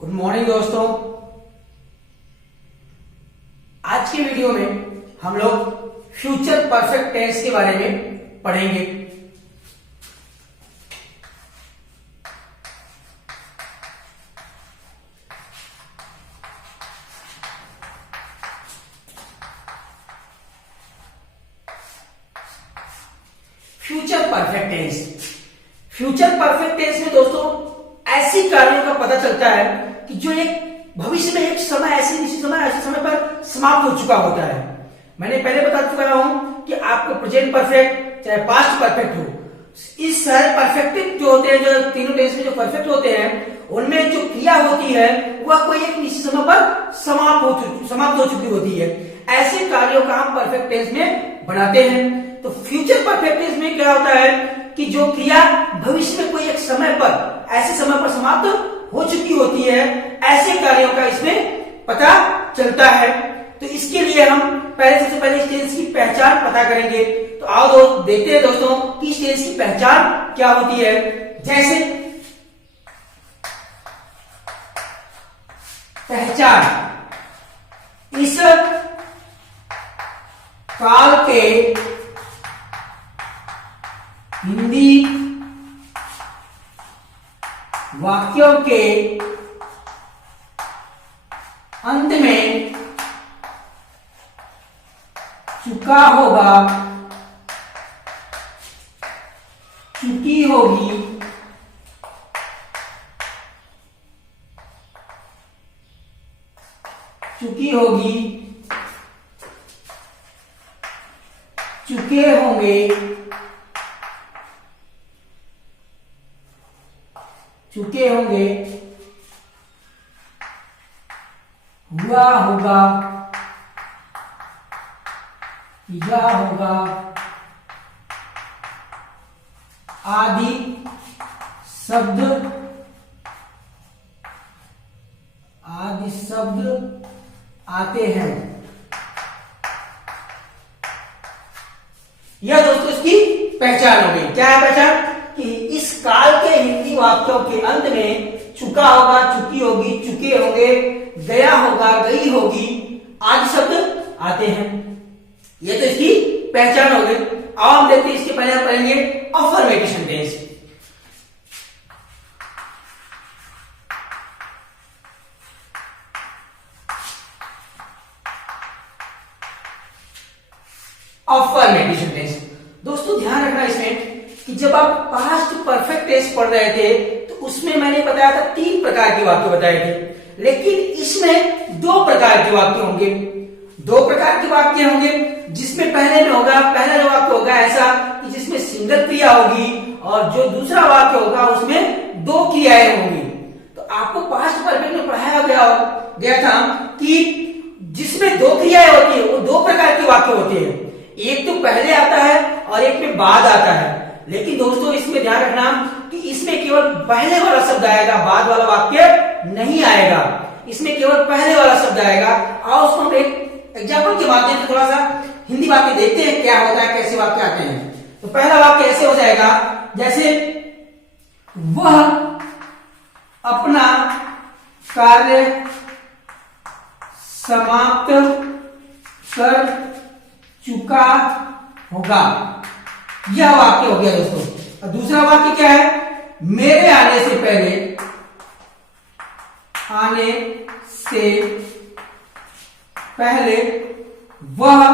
Good morning दोस्तों। आज के वीडियो में हम लोग फ्यूचर परफेक्ट टेंस के बारे में पढ़ेंगे। Future perfect tense, future perfect tense में दोस्तों ऐसी कार्यों का पता चलता है कि जो एक भविष्य में एक समय ऐसे पर समाप्त हो चुका होता है। मैंने पहले बता चुका हूं कि आपको प्रेजेंट परफेक्ट चाहे पास्ट परफेक्ट हो, इस सारे परफेक्ट जो होते हैं, जो तीनों टेंस में जो परफेक्ट होते हैं, उनमें जो क्रिया होती है वह कोई एक निश्चित समय पर समाप्त हो चुकी होती है। ऐसे कार्यों का हम परफेक्ट टेंस में बनाते हैं। तो फ्यूचर परफेक्ट टेंस में क्या होता है कि जो क्रिया भविष्य में कोई एक समय पर ऐसे समय पर समाप्त हो चुकी होती है, ऐसे कार्यों का इसमें पता चलता है। तो इसके लिए हम सबसे पहले इस टेंस की पहचान पता करेंगे। तो आओ देखते हैं दोस्तों कि इस टेंस की पहचान क्या होती है। जैसे पहचान, इस काल के हिंदी वाक्यों के अंत में चुका होगा, चुकी होगी, चुकी होगी, चुके होंगे, चुके होंगे, हुआ होगा, किया होगा आदि शब्द आते हैं। यह दोस्तों इसकी पहचान हो गई। क्या है पहचान? कि इस काल के हिंदी वाक्यों के अंत में चुका होगा, चुकी होगी, चुके होंगे, गया होगा, गई होगी आदि शब्द आते हैं। ये तो इसकी पहचान हो गई। अब हम देखते हैं इसके पहले हम पढ़ेंगे अफर्मेटिव सेंटेंस। अफर्मेटिव सेंटेंस दोस्तों ध्यान रखना इसमें कि जब आप पास्ट परफेक्ट टेंस पढ़ रहे थे तो उसमें मैंने बताया था 3 प्रकार के वाक्य बताए थे, लेकिन इसमें 2 प्रकार के वाक्य होंगे। 2 प्रकार के वाक्य होंगे जिसमें पहले में होगा, पहला जो वाक्य होगा ऐसा कि जिसमें सिंगल क्रिया होगी और जो दूसरा वाक्य होगा उसमें 2 क्रियाएं होंगी। तो आपको पास्ट परफेक्ट में पढ़ाया गया था कि जिसमें 2 क्रियाएं होती है वो 2 प्रकार के वाक्य होते हैं। एक तो पहले आता है और एक में बाद आता है। लेकिन दोस्तों इसमें ध्यान रखना कि इसमें केवल पहले वाला शब्द आएगा, बाद वाला वाक्य नहीं आएगा। इसमें केवल पहले वाला शब्द आएगा। आओ उसको हम एक एग्जाम्पल के माध्यम से थोड़ा सा हिंदी वाक्य देखते हैं क्या होता है, कैसे वाक्य आते हैं। तो पहला वाक्य ऐसे हो जाएगा, जैसे वह अपना कार्य समाप्त कर चुका होगा। यह वाक्य हो गया दोस्तों। और दूसरा वाक्य क्या है? मेरे आने से पहले वह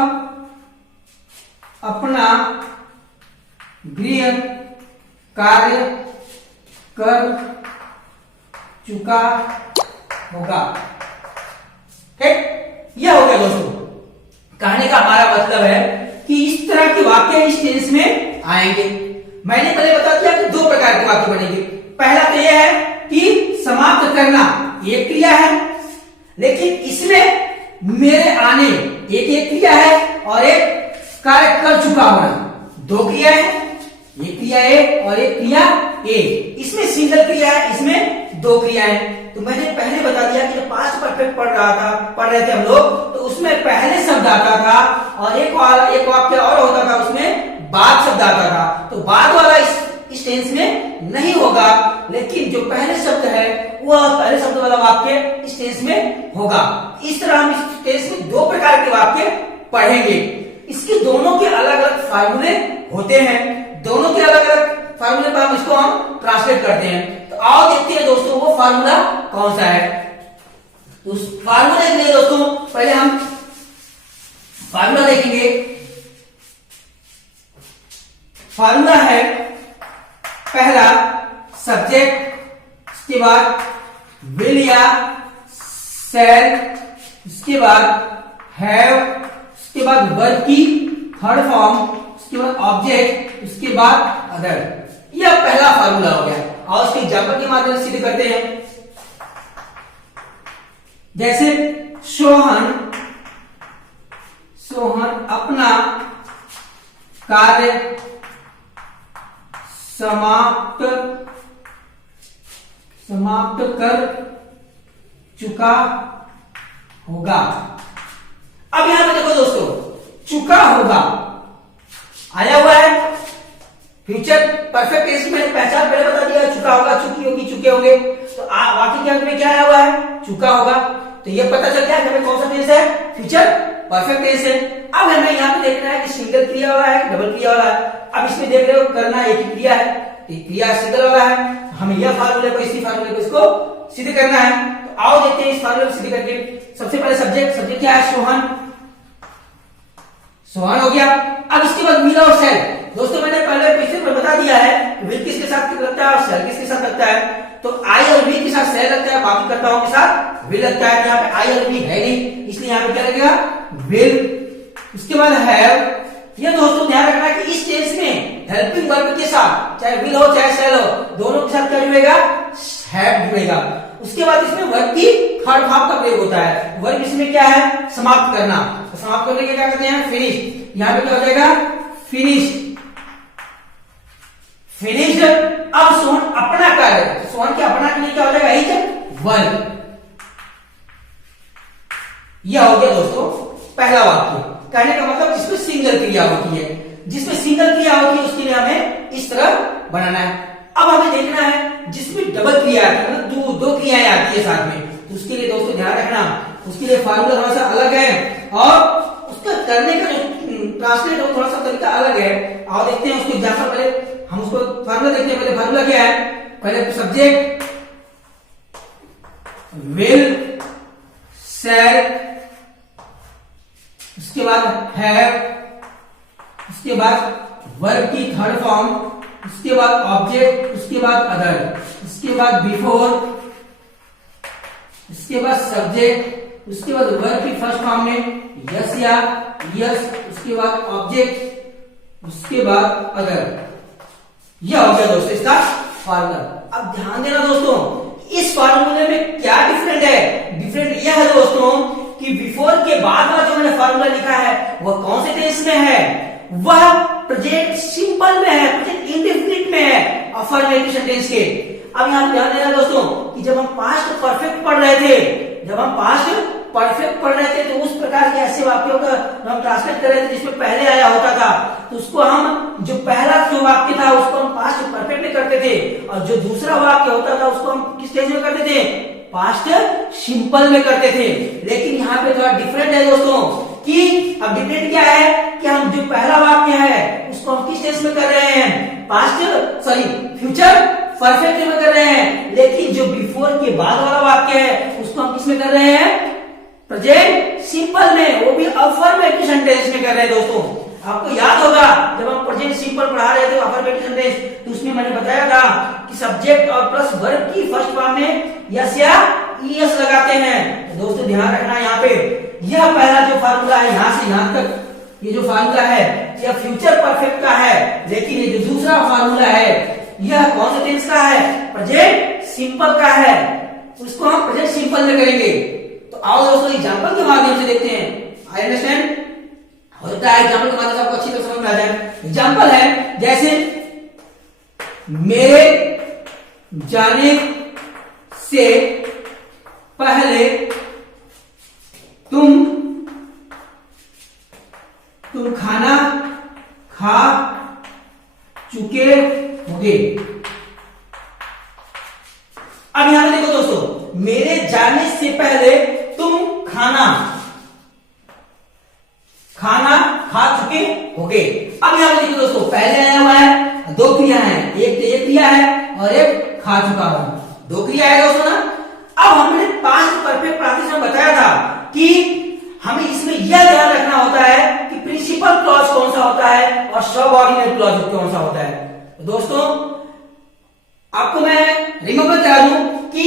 अपना गृह कार्य कर चुका होगा। ठीक, यह हो गया दोस्तों। कहने का हमारा मतलब है कि इस तरह के वाक्य इस टेंस में आएंगे। मैंने पहले बता दिया कि 2 प्रकार के वाक्य बनेंगे। पहला तो यह है कि समाप्त करना एक क्रिया है, लेकिन इसमें मेरे आने एक क्रिया है और एक कार्य कर चुका होना 2 क्रिया है। एक क्रिया ए और एक क्रिया ए। इसमें सिंगल क्रिया है, इसमें 2 क्रिया है। तो मैंने पहले बता दिया कि जब पास्ट परफेक्ट पढ़ रहे थे हम लोग, तो उसमें पहले शब्द आता था और एक वाक्य और होता था, उसमें बाद शब्द आता था। तो बाद वाला इस टेंस में नहीं होगा, लेकिन जो पहले शब्द है वह पहले शब्द वाला वाक्य इस टेंस में होगा। इस तरह हम इस टेंस में दो प्रकार के वाक्य पढ़ेंगे। इसके दोनों के अलग अलग फार्मूले होते हैं, दोनों के अलग अलग फार्मूले पर इसको हम ट्रांसलेट करते हैं। तो आओ देखते हैं दोस्तों वो फार्मूला कौन सा है। तो उस फार्मूले के लिए दोस्तों पहले हम फार्मूला देखेंगे। फार्मूला है पहला सब्जेक्ट, उसके बाद विल या शैल, उसके बाद हैव, उसके बाद वर्ब की थर्ड फॉर्म, उसके बाद ऑब्जेक्ट, उसके बाद अदर। यह पहला फार्मूला हो गया। और उसके एग्जाम्पल के माध्यम से सिद्ध करते हैं। जैसे सोहन अपना कार्य समाप्त कर चुका होगा। अब यहां पे देखो दोस्तों, चुका होगा आया हुआ है। फ्यूचर परफेक्ट टेंस की मैंने पहचान पहले बता दिया, चुका होगा, चुकी होगी, चुके होंगे। तो वाक्य के अंत में क्या आया हुआ है? चुका होगा। तो ये पता चल गया कि कौन सा टेंस है? फ्यूचर परफेक्ट टेंस है। अब हमें यहाँ पे देखना है कि सिंगल क्रिया वाला है, डबल क्रिया वाला है। अब इसमें देख रहे हो करना एक ही क्रिया है, क्रिया सिंगल वाला है। हमें यह फार्मूले को, इसी फार्मूले को इसको सिद्ध करना है। तो आओ देखते हैं इस फार्मूले को सिद्ध करके। सबसे पहले सब्जेक्ट क्या है? सोहन हो गया। अब इसके बाद विल और शैल। दोस्तों मैंने पहले क्वेश्चन में बता दिया है विल किसके साथ लगता है और शैल किसके साथ लगता है। तो आई और वी के साथ शैल लगता है, बाकी कर्ताओं के साथ विल लगता है। यहाँ पे आई और वी है नहीं, इसलिए यहाँ पे क्या लगेगा? विल। उसके बाद हैव। ये दोस्तों ध्यान रखना कि इस टेंस में हेल्पिंग वर्ब के साथ, चाहे विल हो चाहे शैल हो, दोनों के साथ क्या जुड़ेगा? हैव जुड़ेगा। उसके बाद इसमें वर्ब की थर्ड फॉर्म का प्रयोग होता है। वर्ब इसमें क्या है? समाप्त करना। तो समाप्त करने के क्या कहते हैं? फिनिश। यहां पे क्या हो जाएगा? फिनिश्ड। अब सोहन अपना कार्य, तो सोहन के अपना के लिए क्या हो जाएगा? Is verb. यह हो गया दोस्तों पहला वाक्य। कहने का मतलब जिसमें सिंगल क्रिया होती है, जिसमें सिंगल क्रिया होती है उसके लिए हमें इस तरह बनाना है। अब हमें देखना है जिसमें डबल क्रिया आती है, मतलब दो क्रियाएं आती है साथ में। तो उसके लिए दोस्तों ध्यान रखना, उसके लिए फार्मूला थोड़ा सा अलग है और उसका करने का जो ट्रांसलेट हो थोड़ा सा तरीका अलग है। आओ देखते हैं उसको एग्जांपल। पहले हम उसको फार्मूला देखते हैं। पहले फार्मूला क्या है? पहले सब्जेक्ट विल, शैल, उसके बाद हैव, उसके बाद वर्ब की थर्ड फॉर्म, उसके बाद ऑब्जेक्ट, उसके बाद अदर, उसके बाद बिफोर, उसके बाद सब्जेक्ट, उसके बाद वर्ब की फर्स्ट फॉर्म में यस या यस, उसके बाद ऑब्जेक्ट, उसके बाद अदर। यह हो गया दोस्तों इसका फार्मूला। अब ध्यान देना दोस्तों, इस फार्मूले में क्या डिफरेंट है? डिफरेंट यह है दोस्तों कि बिफोर के बाद वाला जो मैंने फार्मूला लिखा है वह कौन से टेंस में है? वह प्रेजेंट सिंपल में है, प्रेजेंट इंडेफिनिट में है, अफर्मेटिव टेंस के। अब यहां ध्यान देना दोस्तों कि जब हम पास्ट परफेक्ट पढ़ रहे थे, तो उस प्रकार के ऐसे वाक्यों का हम ट्रांसलेट कर रहे थे जिसमें पहले आया होता था। तो उसको हम जो पहला जो वाक्य था उसको हम पास्ट परफेक्ट में करते थे, और जो दूसरा वाक्य होता था उसको हम किस स्टेज में करते थे? पास्ट सिंपल में करते थे। लेकिन यहाँ पे थोड़ा डिफरेंट है दोस्तों कि अब डिफरेंट क्या है कि हम जो पहला वाक्य है उसको हम किस टेंस में कर रहे हैं? फ्यूचर परफेक्ट में कर रहे हैं। लेकिन जो बिफोर के बाद वाला वाक्य है उसको हम किस में कर रहे हैं? प्रेजेंट सिंपल में, वो भी अफर्मेटिव सेंटेंस में कर रहे हैं दोस्तों। आपको याद होगा जब हम प्रेजेंट सिंपल पढ़ा रहे थे अफर्मेटिव सेंटेंस, तो उसमें मैंने बताया था कि सब्जेक्ट और प्लस वर्ब की फर्स्ट फॉर्म में यस या ईएस लगाते हैं। तो दोस्तों ध्यान रखना, यहाँ पे यह पहला जो फार्मूला है यहां से यहां तक, ये जो फार्मूला है यह फ्यूचर परफेक्ट का है। लेकिन ये जो दूसरा फार्मूला है यह कौन से टेंस का है? प्रेजेंट सिंपल का है। उसको हम प्रेजेंट सिंपल में करेंगे। तो आओ दोस्तों एग्जांपल के माध्यम से देखते हैं। आई अंडरस्टैंड होता है, एग्जांपल के माध्यम से आपको अच्छी तरह समझ में आ जाए। एग्जांपल है जैसे मेरे जाने से पहले तुम खाना खा चुके होंगे। अब यहां पे देखो दोस्तों, मेरे जाने से पहले तुम खाना खा चुके होगे। अब यहां पर देखो दोस्तों, पहले आया हुआ है, दो क्रिया है, एक तो ये क्रिया है और एक खा चुका हूं, दो क्रिया है दोस्तों ना। अब हमने पास्ट परफेक्ट प्रातिश में बताया था कि हमें इसमें यह ध्यान रखना होता है कि प्रिंसिपल क्लॉज कौन सा होता है और सबऑर्डिनेट क्लॉज कौन सा होता है। तो दोस्तों आपको मैं रिमेंबर करा दूं कि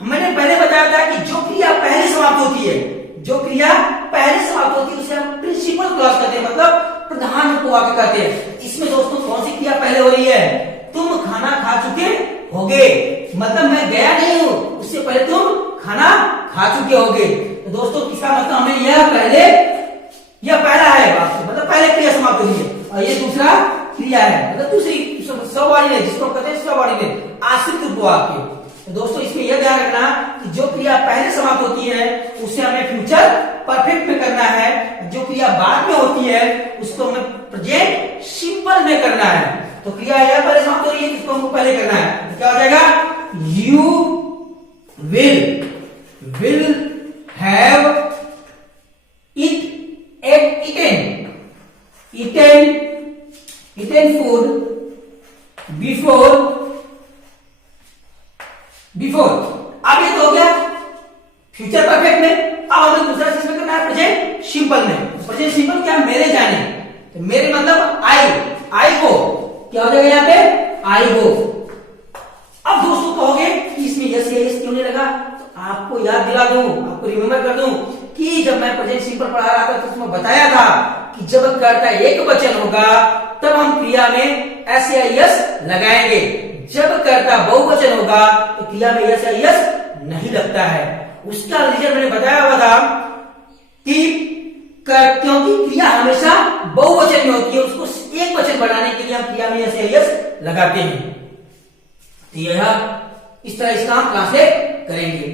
हमने पहले बताया था कि जो क्रिया पहले समाप्त होती है, जो क्रिया पहले समाप्त होती है उसे हम प्रिंसिपल क्लॉज कहते हैं, मतलब प्रधान उपवाक्य कहते हैं। इसमें दोस्तों कौन सी क्रिया पहले हो रही है? तुम खाना खा चुके होगे, मतलब मैं गया नहीं हूं, उससे पहले तुम खाना खा चुके होगे। तो दोस्तों किसका मतलब हमें यह पहला है वाक्य, मतलब पहले क्रिया समाप्त हुई है, और ये दूसरा क्रिया है, मतलब दूसरी सबऑर्डिनेट, जिसको कहते हैं सबऑर्डिनेट, आश्रित उपवाक्य। तो दोस्तों इसमें यह ध्यान रखना कि जो क्रिया पहले समाप्त होती है उसे हमें फ्यूचर परफेक्ट में करना है, जो क्रिया बाद में होती है उसको हमें प्रेजेंट सिंपल में करना है। तो क्रिया यह पहले समाप्त हो रही है, इसको हमको पहले करना है, तो क्या हो जाएगा? You will have eaten food before। अब ये तो हो गया फ्यूचर परफेक्ट में। अब हमें दूसरा चीज में करना है प्रेजेंट सिंपल में। प्रेजेंट सिंपल क्या? मेरे जाने, तो मेरे मतलब आई गो, क्या हो जाएगा यहाँ पे? आई गो। अब दोस्तों कहोगे कि इसमें यस क्यों नहीं लगा? तो आपको याद दिला दूं, आपको रिमेम्बर कर दूं कि जब मैं प्रेजेंट सिंपल पढ़ा रहा था तो उसमें बताया था कि जब कर्ता एक वचन होगा तब हम क्रिया में एस या यस लगाएंगे, जब कर्ता बहुवचन होगा तो क्रिया में यस या यस नहीं लगता है। उसका रीजन मैंने बताया हुआ था कि क्योंकि क्रिया हमेशा बहुवचन में होती है, उसको एक वचन बढ़ाने के लिए हम क्रिया में यस या यस लगाते हैं। तो यह इस तरह इसका हम ट्रांसलेट करेंगे।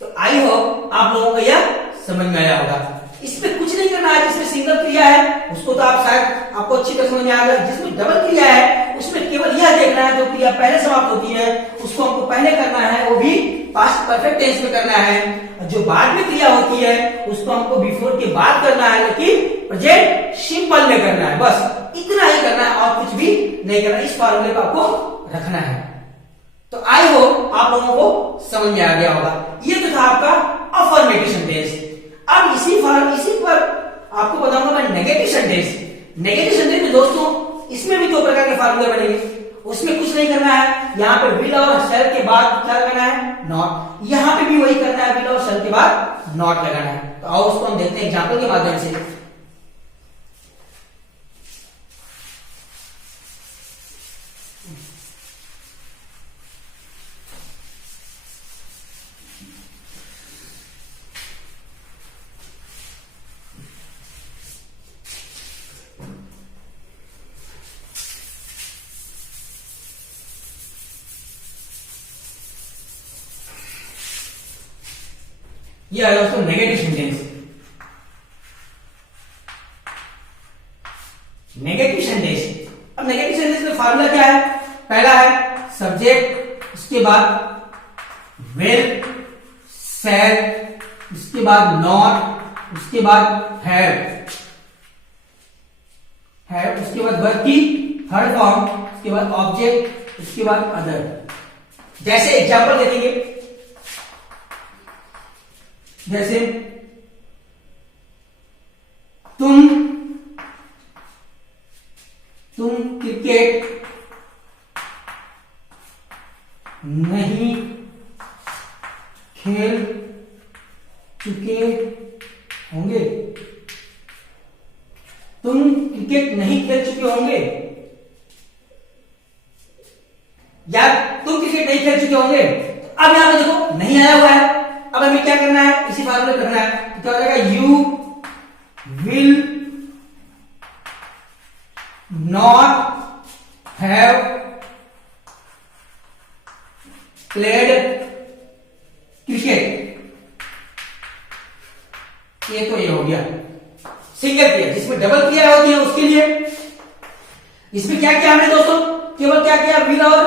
तो आई होप आप लोगों को यह समझ में आया होगा। इसमें कुछ नहीं करना है, जिसमें सिंगल क्रिया है उसको तो आप शायद आपको अच्छी तरह समझ में आ गया। जिसमें डबल क्रिया है उसमें केवल यह देखना है जो क्रिया पहले समाप्त होती है उसको हमको पहले करना है, वो भी पास्ट परफेक्ट टेंस में करना है। जो बाद में क्रिया होती है उसको हमको बिफोर के बाद करना है, लेकिन प्रेजेंट सिंपल में करना है। बस इतना ही करना है और कुछ भी नहीं करना। इस फॉर्मूले को आपको रखना है। तो आई होप आप लोगों को समझ में आ गया होगा। ये तो था आपका अफर्मेटिव सेंटेंस। अब इसी पर आपको बताऊंगा मैं नेगेटिव सेंटेंस। नेगेटिव सेंटेंस में दोस्तों इसमें भी दो प्रकार के फार्मूले बनेंगे। उसमें कुछ नहीं करना है, यहाँ पे विल और शैल के बाद क्या लगाना है? नॉट। यहाँ पे भी वही करना है, विल और शैल के बाद नॉट लगाना है। तो आओ उसको हम देखते हैं एग्जाम्पल के माध्यम से। ये आया उसको नेगेटिव सेंटेंस। नेगेटिव सेंटेंस, अब नेगेटिव सेंटेंस में फार्मूला क्या है? पहला है सब्जेक्ट, उसके बाद विल, शैल, उसके बाद नॉट, उसके बाद हैव, उसके बाद वर्ब की थर्ड फॉर्म, उसके बाद ऑब्जेक्ट, उसके बाद अदर। जैसे एग्जांपल देखेंगे, जैसे तुम क्रिकेट नहीं खेल चुके होंगे। तुम क्रिकेट नहीं खेल चुके होंगे या तुम क्रिकेट नहीं खेल चुके होंगे। अब यहां पे देखो नहीं आया हुआ है, अब हमें क्या करना है? इसी फार्मूले करना है। तो क्या हो जाएगा? You will not have played cricket. ये तो ये हो गया सिंगल क्रिया। जिसमें डबल क्रिया होती है उसके लिए इसमें क्या किया हमने दोस्तों? केवल क्या किया? विल और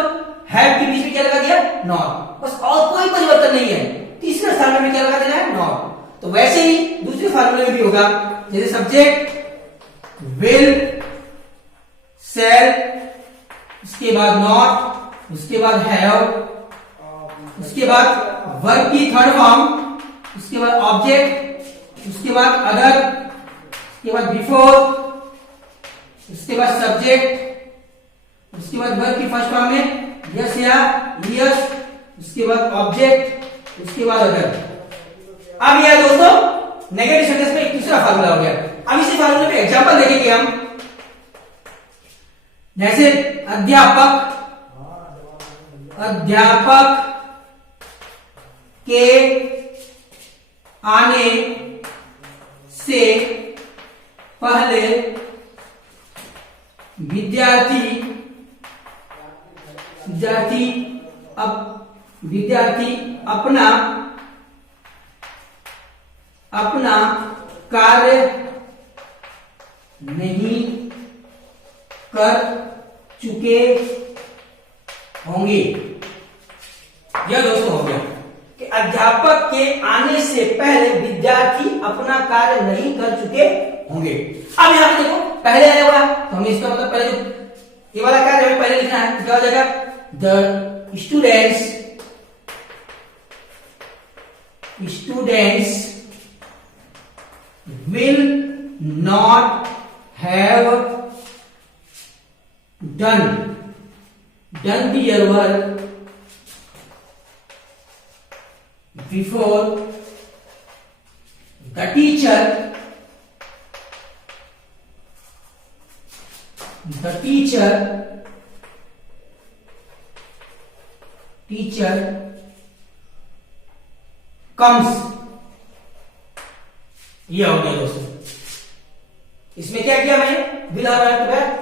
हैव के बीच में क्या लगा दिया? नॉट। बस और कोई परिवर्तन मतलब नहीं है, तीसरे स्थान में क्या लगा देना है, नॉट। तो वैसे ही दूसरे फार्मूले में भी होगा, जैसे सब्जेक्ट विल, शैल, उसके बाद नॉट, उसके बाद हैव, उसके बाद वर्ब की थर्ड फॉर्म, उसके बाद ऑब्जेक्ट, उसके बाद अदर, उसके बाद बिफोर, उसके बाद सब्जेक्ट, उसके बाद वर्ब की फर्स्ट फॉर्म में यस या यस, उसके बाद ऑब्जेक्ट, उसके बाद अदर। अब यह दोस्तों नेगेटिव सेंटेंस में एक दूसरा फार्मूला हो गया। अब इसी फार्मूले पे एग्जांपल देखेंगे हम, जैसे अध्यापक, अध्यापक के आने से पहले विद्यार्थी अपना कार्य नहीं कर चुके होंगे। यह दोस्तों हो गया कि अध्यापक के आने से पहले विद्यार्थी अपना कार्य नहीं कर चुके होंगे। अब यहां पे देखो पहले आया हुआ, तो हमें इसका मतलब पहले जो ये वाला कार्य हमें पहले लिखना है, क्या हो जाएगा, the students will not have done their work before the teacher comes। ये हो गया दोस्तों। इसमें क्या किया मैंने, विल और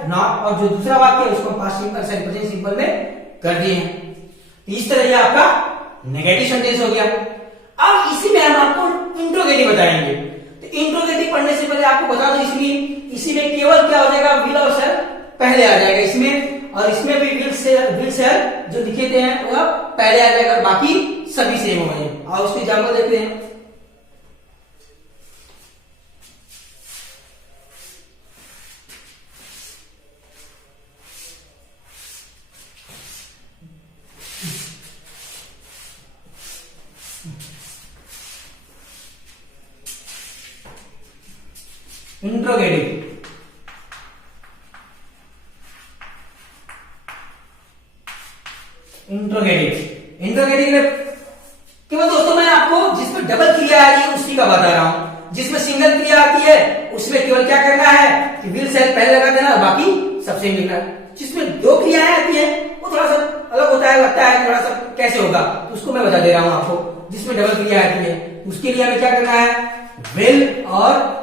नॉट, और जो दूसरा वाक्य है उसको पास्ट सिंपल से प्रेजेंट सिंपल में कर दिए हैं। तो इस तरह ये आपका नेगेटिव सेंटेंस हो गया। अब इसी में हम आपको इंट्रोगेटिव बताएंगे। तो इंट्रोगेटिव पढ़ने से पहले आपको बता दो, इसमें इसी में केवल क्या हो जाएगा, विल और शैल पहले आ जाएगा इसमें, और इसमें भी विल शैल जो लिखे थे हैं वह पहले आ जाएगा, बाकी सभी सेम हो गए। और उसके एग्जाम्पल देखते हैं। इंट्रोगेटिव में केवल दोस्तों मैं आपको जिसमें डबल क्रिया आ रही है उसी का बता रहा हूं। जिसमें सिंगल क्रिया आती है उसमें केवल क्या करना है कि विल शैल पहले लगा देना, बाकी सबसे लिखना। जिसमें दो क्रियाएं आती है वो थोड़ा सा अलग होता है, लगता है थोड़ा सा कैसे होगा, तो उसको मैं बता दे रहा हूं आपको। जिसमें डबल क्रिया आती है उसके लिए हमें क्या करना है, विल और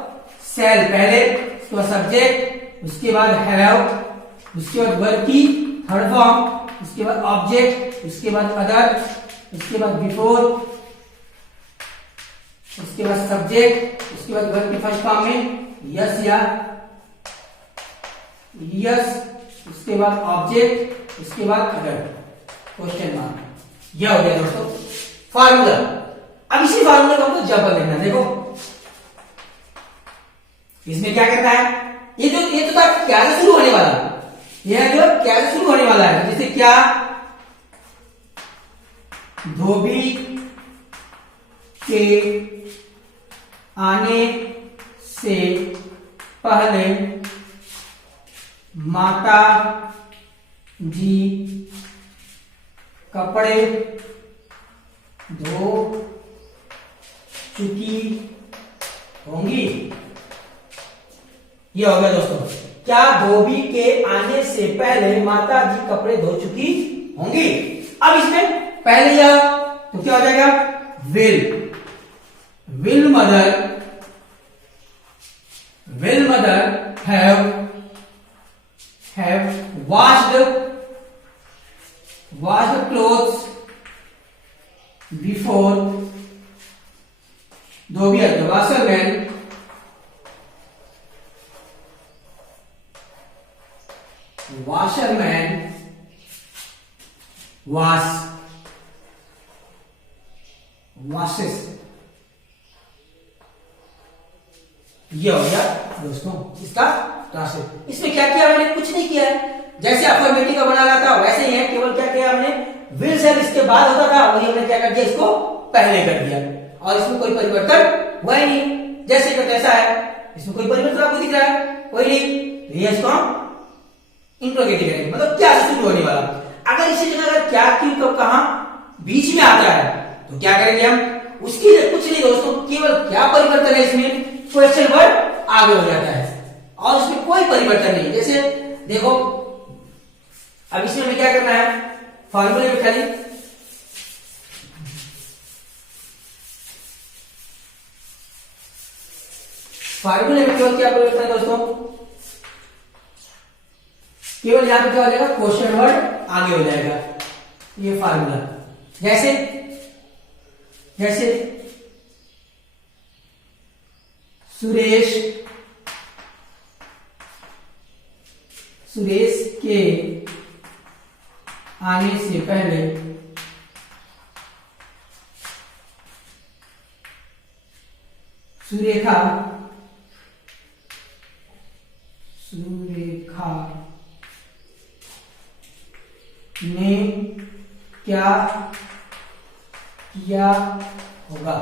शैल पहले, उसके बाद सब्जेक्ट, उसके बाद हैव, उसके बाद वर्ब की थर्ड फॉर्म, उसके बाद ऑब्जेक्ट, उसके बाद अदर, उसके बाद बिफोर, उसके बाद सब्जेक्ट, उसके बाद वर्ब की फर्स्ट फॉर्म में यस या यस, उसके बाद ऑब्जेक्ट, उसके बाद अदर क्वेश्चन मार्क। यह हो गया दोस्तों फार्मूला। अब इसी फार्मूला को हमको एग्जांपल देखना। देखो इसमें क्या करना है, ये तो था क्या से शुरू होने वाला, यह जो क्या से शुरू होने वाला है, जैसे क्या, धोबी के आने से पहले माता जी कपड़े धो चुकी होंगी। ये हो गया दोस्तों, क्या धोबी के आने से पहले माता जी कपड़े धो चुकी होंगी। अब इसमें पहले यह तो क्या हो जाएगा, will mother have washed clothes before, धोबी है तो washerman was वॉशेस। ये हो गया दोस्तों इसका ट्रांसलेट। इसमें क्या किया मैंने, कुछ नहीं किया है, जैसे अफर्मेटिव का बना रहा था वैसे ही है, केवल क्या किया हमने, विल से इसके बाद होता था वही हमने क्या कर दिया, इसको पहले कर दिया, और इसमें कोई परिवर्तन हुआ ही नहीं, जैसे का तैसा है, इसमें कोई परिवर्तन आपको दिख रहा है कोई नहीं, तो ये इसको हम इंट्रोगेटिव करेंगे, मतलब क्या से शुरू होने वाला। अगर इसी जगह अगर क्या क्यों कब कहां बीच में आता है तो क्या करेंगे हम, उसकी कुछ नहीं दोस्तों, केवल क्या परिवर्तन है इसमें, क्वेश्चन वर्ड आगे हो जाता है और उसमें कोई परिवर्तन नहीं। जैसे देखो अब इसमें हमें क्या करना है, फॉर्मूले में खाली फार्मूले में केवल क्या परिवर्तन है दोस्तों, केवल यहां पे क्या हो जाएगा, क्वेश्चन वर्ड आगे हो जाएगा, ये फार्मूला। जैसे जैसे सुरेश के आने से पहले सुरेखा ने क्या किया होगा।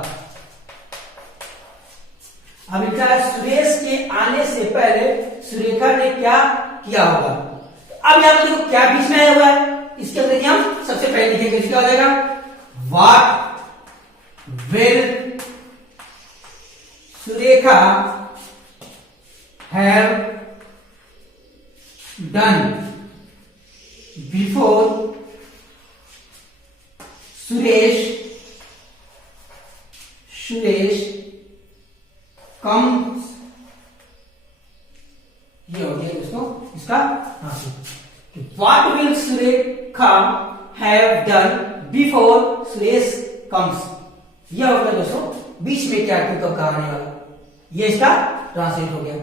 अब लिखा है सुरेश के आने से पहले सुरेखा ने क्या किया होगा। अब यहां पर देखो क्या बीच में आया हुआ है, इसके अंदर हम सबसे पहले लिखेंगे, क्या हो जाएगा, what will Surekha have done before Suresh comes. ये हो गया दोस्तों इसका answer. What will Surekha have done before Suresh comes, यह हो गया दोस्तों बीच में क्या क्यों कब कहा आने वाला, ये इसका ट्रांसलेट हो गया।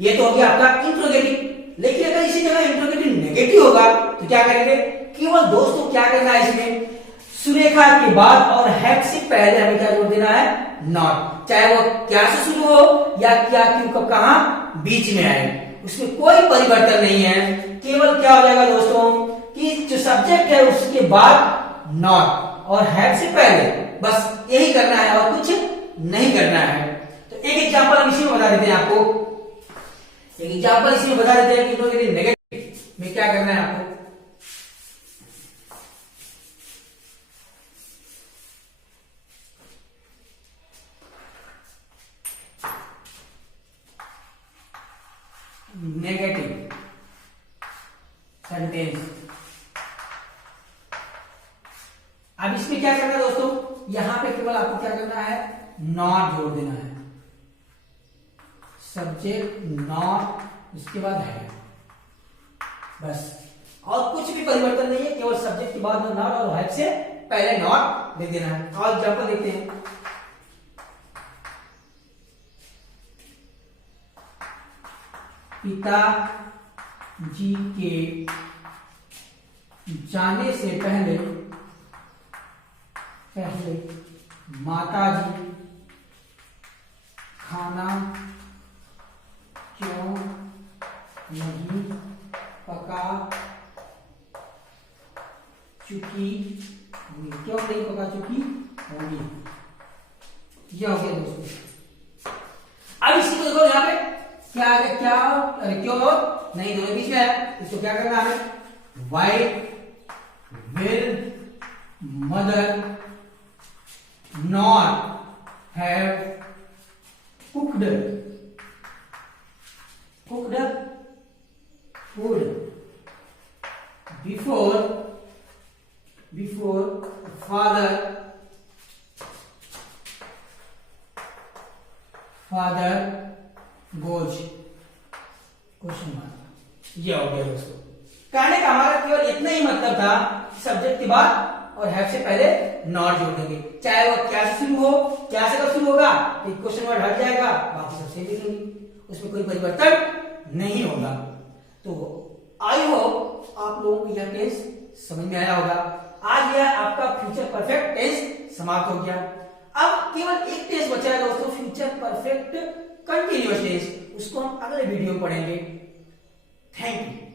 ये तो हो गया आपका इंट्रोगेटिव। लेकिन अगर इसी जगह इंट्रोगेटिव नेगेटिव होगा तो क्या करेंगे, केवल दोस्तों क्या करना है इसमें, सुरेखा के बाद और हैव से पहले हमें क्या जोड़ देना है, नॉट, चाहे वो क्या से शुरू हो या क्या क्यों कब कहां बीच में आए, उसमें कोई परिवर्तन नहीं है। केवल क्या हो जाएगा दोस्तों कि जो सब्जेक्ट है उसके बाद नॉट और हैव से पहले, बस यही करना है और कुछ नहीं करना है। तो एक एग्जांपल हम इसी में बता देते हैं आपको, एक एग्जांपल इसमें बता देते हैं कि इंट्रोगेटिव नेगेटिव में क्या करना है आपको। नेगेटिव सेंटेंस, अब इसमें क्या करना है दोस्तों, यहां पे केवल आपको क्या करना है, नॉट जोड़ देना है, सब्जेक्ट नॉट, उसके बाद है, बस और कुछ भी परिवर्तन नहीं है, केवल सब्जेक्ट के बाद नॉट और हैव से पहले नॉट लिख देना है। और एग्जांपल देखते हैं, पिताजी के जाने से पहले माताजी खाना क्यों नहीं पका चुकी होगी, क्यों नहीं पका चुकी होगी, यह हो गया दोस्तों। अब इसी को देखो यहां पे क्या आ गया, क्या अरे क्यों और नहीं दोनों बीच में है, इसको क्या करना है, why will mother not have cooked food before father goes, question mark. यह हो गया दोस्तों। कहने का हमारा केवल इतना ही मतलब था, सब्जेक्ट के बाद और हैव से पहले नॉट जोड़ देंगे, चाहे वो क्या से शुरू हो, क्या से कब शुरू होगा, एक क्वेश्चन वर्ड हट जाएगा, बाकी सब सेम लिखेंगे, उसमें कोई परिवर्तन नहीं होगा। तो आई होप आप लोगों को यह टेंस समझ में आया होगा। आज यह आपका फ्यूचर परफेक्ट टेंस समाप्त हो गया। केवल एक टेस्ट बचा है दोस्तों, फ्यूचर परफेक्ट कंटिन्यूअस टेंस। उसको हम अगले वीडियो में पढ़ेंगे। Thank you.